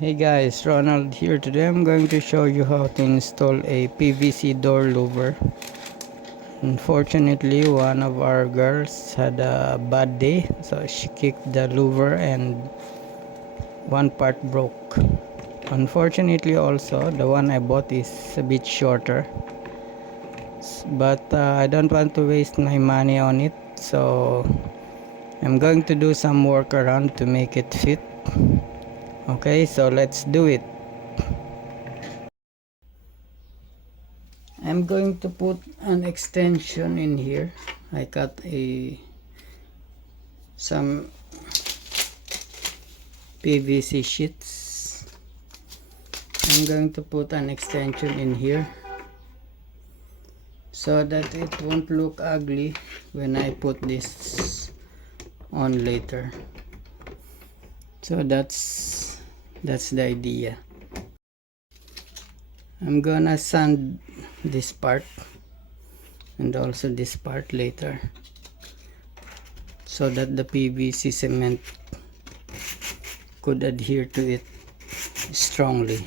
Hey guys, Ronald here. Today I'm going to show you how to install a PVC door louver. Unfortunately, one of our girls had a bad day, so she kicked the louver and one part broke. Unfortunately also, the one I bought is a bit shorter, but I don't want to waste my money on it, so I'm going to do some work around to make it fit. Okay, so let's do it. I'm going to put an extension in here. I cut some PVC sheets. I'm going to put an extension in here so that it won't look ugly when I put this on later. So that's the idea. I'm gonna sand this part and also this part later so that the PVC cement could adhere to it strongly.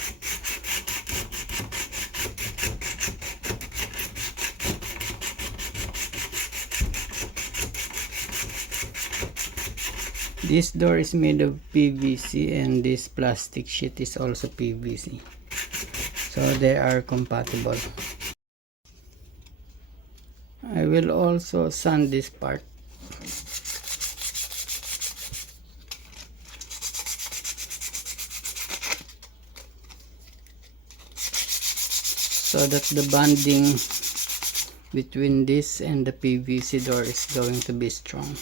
This door is made of PVC and this plastic sheet is also PVC, so they are compatible. I will also sand this part. So that the bonding between this and the PVC door is going to be strong.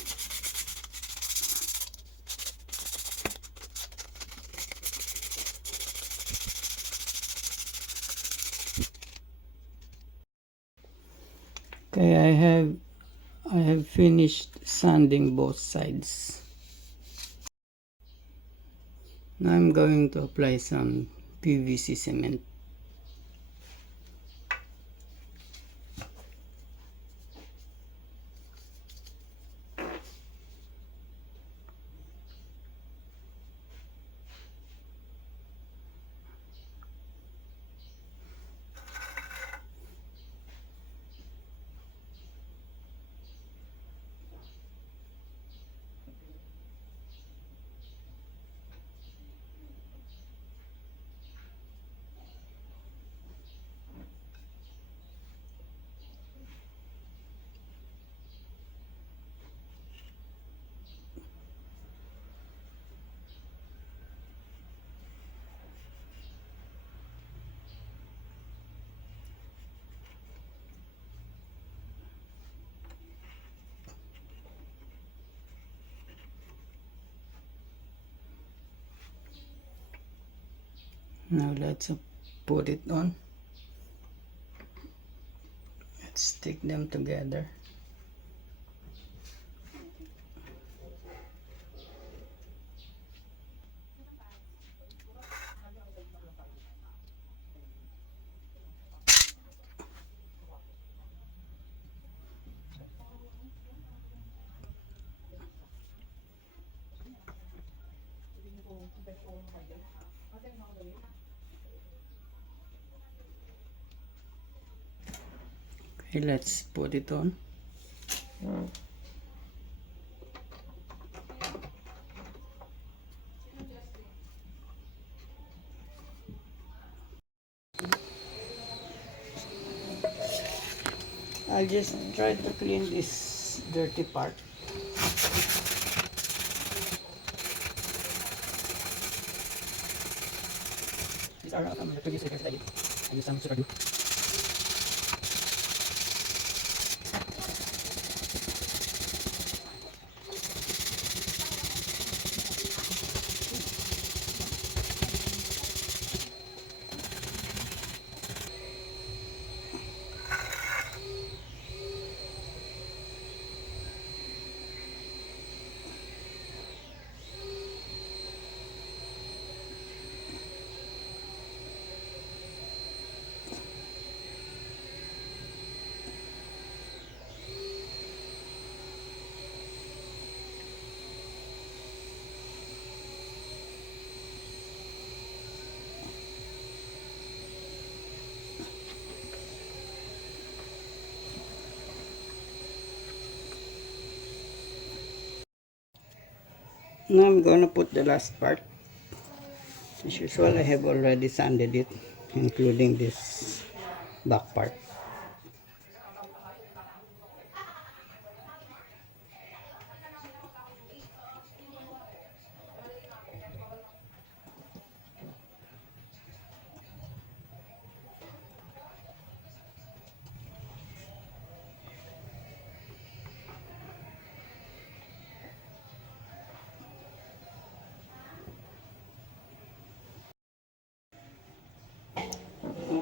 Okay, I have finished sanding both sides. Now I'm going to apply some PVC cement. Now let's put it on. Let's stick them together. Okay, let's put it on. I'll just try to clean this dirty part. These are from the previous videos I did. I used some super glue. Now I'm gonna put the last part. As usual, I have already sanded it, including this back part.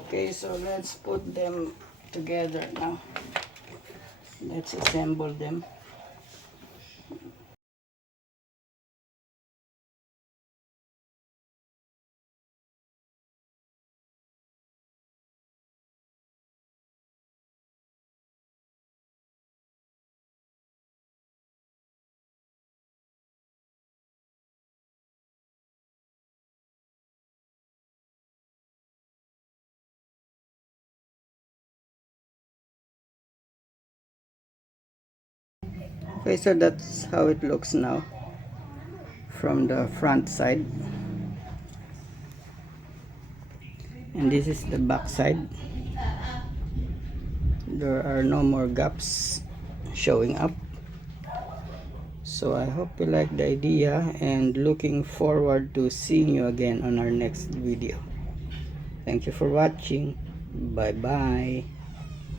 Okay, so let's put them together now. Let's assemble them. Okay, so that's how it looks now from the front side, and this is the back side. There are no more gaps showing up. So I hope you like the idea, and looking forward to seeing you again on our next video. Thank you for watching. Bye bye.